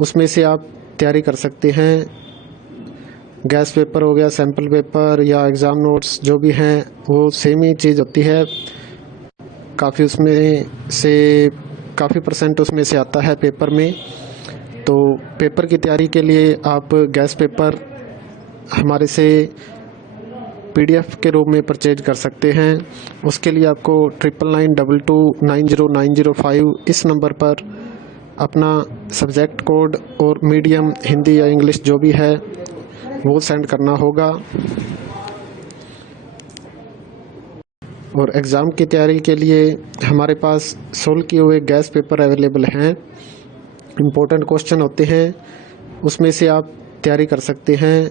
उसमें से आप तैयारी कर सकते हैं। गैस पेपर हो गया, सैम्पल पेपर या एग्ज़ाम नोट्स जो भी हैं वो सेम ही चीज़ होती है। काफ़ी उसमें से काफ़ी परसेंट उसमें से आता है पेपर में। तो पेपर की तैयारी के लिए आप गैस पेपर हमारे से PDF के रूप में परचेज कर सकते हैं। उसके लिए आपको 9992290905 इस नंबर पर अपना सब्जेक्ट कोड और मीडियम हिंदी या इंग्लिश जो भी है वो सेंड करना होगा। और एग्ज़ाम की तैयारी के लिए हमारे पास सोल्व किए हुए गैस पेपर अवेलेबल हैं। इम्पोर्टेंट क्वेश्चन होते हैं, उसमें से आप तैयारी कर सकते हैं।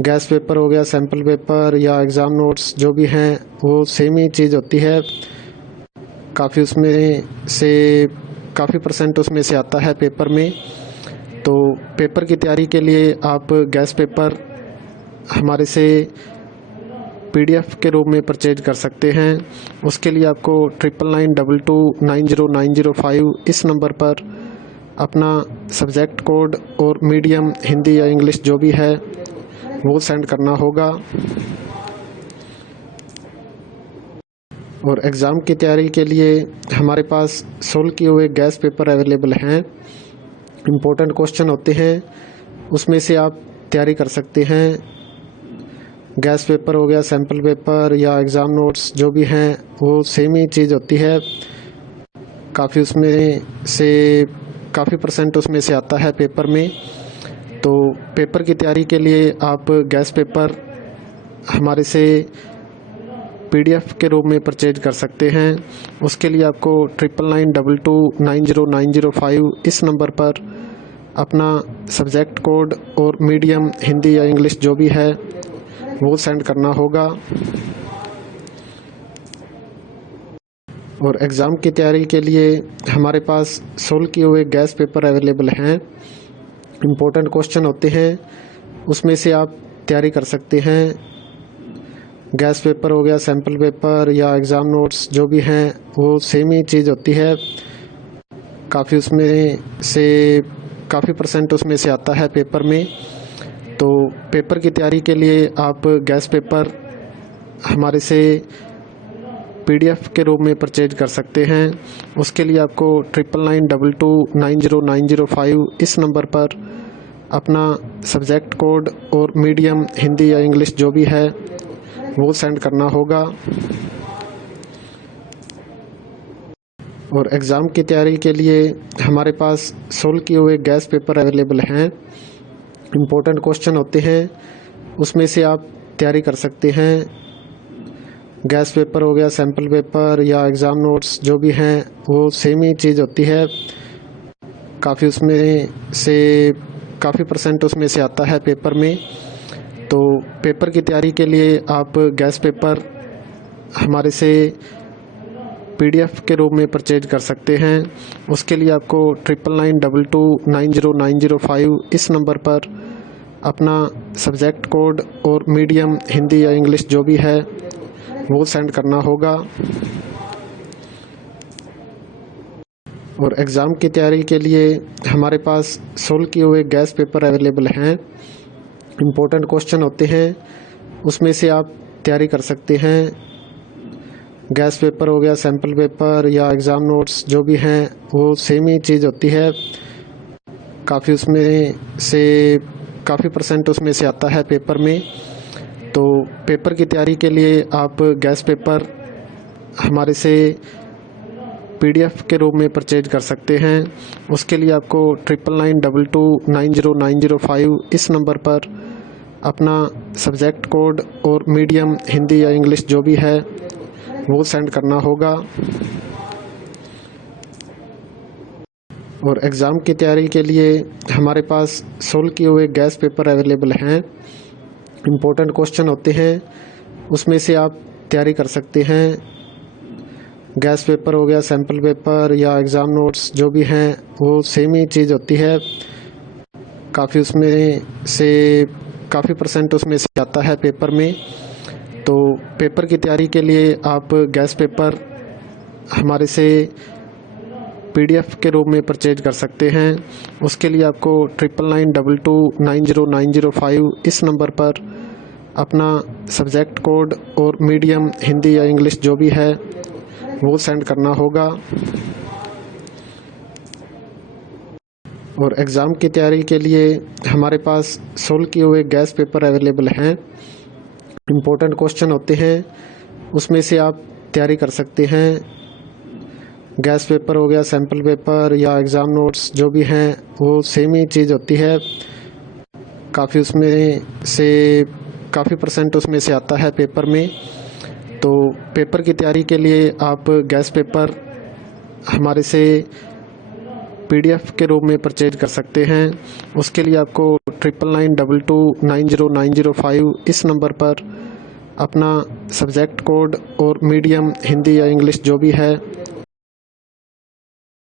गैस पेपर हो गया, सैम्पल पेपर या एग्ज़ाम नोट्स जो भी हैं वो सेम ही चीज़ होती है। काफ़ी उसमें से काफ़ी परसेंट उसमें से आता है पेपर में। तो पेपर की तैयारी के लिए आप गैस पेपर हमारे से PDF के रूप में परचेज कर सकते हैं। उसके लिए आपको 9992290905 इस नंबर पर अपना सब्जेक्ट कोड और मीडियम हिंदी या इंग्लिश जो भी है वो सेंड करना होगा। और एग्ज़ाम की तैयारी के लिए हमारे पास सोल्व किए हुए गैस पेपर अवेलेबल हैं। इम्पोर्टेंट क्वेश्चन होते हैं, उसमें से आप तैयारी कर सकते हैं। गैस पेपर हो गया, सैम्पल पेपर या एग्ज़ाम नोट्स जो भी हैं वो सेम ही चीज़ होती है। काफ़ी उसमें से काफ़ी परसेंट उसमें से आता है पेपर में। तो पेपर की तैयारी के लिए आप गैस पेपर हमारे से PDF के रूप में परचेज कर सकते हैं। उसके लिए आपको 9992290905 इस नंबर पर अपना सब्जेक्ट कोड और मीडियम हिंदी या इंग्लिश जो भी है वो सेंड करना होगा। और एग्ज़ाम की तैयारी के लिए हमारे पास सोल्व किए हुए गैस पेपर अवेलेबल हैं। इम्पोर्टेंट क्वेश्चन होते हैं, उसमें से आप तैयारी कर सकते हैं। गैस पेपर हो गया, सैम्पल पेपर या एग्ज़ाम नोट्स जो भी हैं वो सेम ही चीज़ होती है। काफ़ी उसमें से काफ़ी परसेंट उसमें से आता है पेपर में। तो पेपर की तैयारी के लिए आप गैस पेपर हमारे से PDF के रूप में परचेज कर सकते हैं। उसके लिए आपको 9992290905 इस नंबर पर अपना सब्जेक्ट कोड और मीडियम हिंदी या इंग्लिश जो भी है वो सेंड करना होगा। और एग्ज़ाम की तैयारी के लिए हमारे पास सोल्व किए हुए गैस पेपर अवेलेबल हैं। इम्पोर्टेंट क्वेश्चन होते हैं, उसमें से आप तैयारी कर सकते हैं। गैस पेपर हो गया, सैम्पल पेपर या एग्ज़ाम नोट्स जो भी हैं वो सेम ही चीज़ होती है। काफ़ी उसमें से काफ़ी परसेंट उसमें से आता है पेपर में। तो पेपर की तैयारी के लिए आप गैस पेपर हमारे से PDF के रूप में परचेज कर सकते हैं। उसके लिए आपको 9992290905 इस नंबर पर अपना सब्जेक्ट कोड और मीडियम हिंदी या इंग्लिश जो भी है वो सेंड करना होगा। और एग्ज़ाम की तैयारी के लिए हमारे पास सोल्व किए हुए गैस पेपर अवेलेबल हैं। इम्पोर्टेंट क्वेश्चन होते हैं, उसमें से आप तैयारी कर सकते हैं। गैस पेपर हो गया, सैम्पल पेपर या एग्ज़ाम नोट्स जो भी हैं वो सेम ही चीज़ होती है। काफ़ी उसमें से काफ़ी परसेंट उसमें से आता है पेपर में। तो पेपर की तैयारी के लिए आप गैस पेपर हमारे से PDF के रूप में परचेज कर सकते हैं। उसके लिए आपको 9992290905 इस नंबर पर अपना सब्जेक्ट कोड और मीडियम हिंदी या इंग्लिश जो भी है वो सेंड करना होगा। और एग्ज़ाम की तैयारी के लिए हमारे पास सोल्व किए हुए गैस पेपर अवेलेबल हैं। इम्पोर्टेंट क्वेश्चन होते हैं, उसमें से आप तैयारी कर सकते हैं। गैस पेपर हो गया, सैम्पल पेपर या एग्ज़ाम नोट्स जो भी हैं वो सेम ही चीज़ होती है। काफ़ी उसमें से काफ़ी परसेंट उसमें से आता है पेपर में। तो पेपर की तैयारी के लिए आप गैस पेपर हमारे से PDF के रूप में परचेज कर सकते हैं। उसके लिए आपको 9992290905 इस नंबर पर अपना सब्जेक्ट कोड और मीडियम हिंदी या इंग्लिश जो भी है वो सेंड करना होगा। और एग्ज़ाम की तैयारी के लिए हमारे पास सोल्व किए हुए गैस पेपर अवेलेबल हैं। इम्पोर्टेंट क्वेश्चन होते हैं, उसमें से आप तैयारी कर सकते हैं। गैस पेपर हो गया, सैम्पल पेपर या एग्ज़ाम नोट्स जो भी हैं वो सेम ही चीज़ होती है। काफ़ी परसेंट उसमें से आता है पेपर में। तो पेपर की तैयारी के लिए आप गैस पेपर हमारे से PDF के रूप में परचेज कर सकते हैं। उसके लिए आपको 9992290905 इस नंबर पर अपना सब्जेक्ट कोड और मीडियम हिंदी या इंग्लिश जो भी है